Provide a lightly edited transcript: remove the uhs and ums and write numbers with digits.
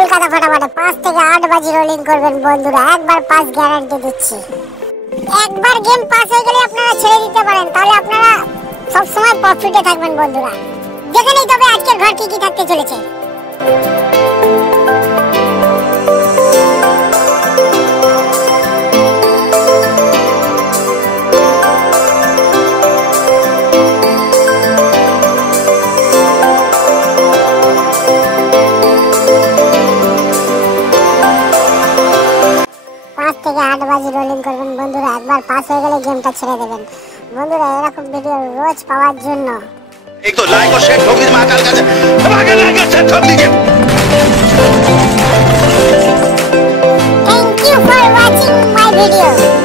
কলকাতা ফাটাফাটে 5 থেকে 8 বাজি রোলিং করবেন বন্ধুরা, একবার পাস গ্যারান্টি দিচ্ছি। একবার গেম পাস হয়ে গেলে আপনারা ছেড়ে দিতে পারেন, তাহলে আপনারা সব সময় প্রফিটে থাকবেন বন্ধুরা। যেখানেই তবে আজকের ঘর কি কি থাকতে চলেছে। 5 থেকে 8 বাজি রোলিং করবেন বন্ধুরা, একবার পাস হয়ে গেলে গেমটা ছেড়ে দেবেন বন্ধুরা। এরকম ভিডিও রোজ পাওয়ার জন্য एक तो लाइक और शेयर ठोक दीजिए महाकाल का, लाइक और शेयर ठोक दीजिए। Thank you for watching my video.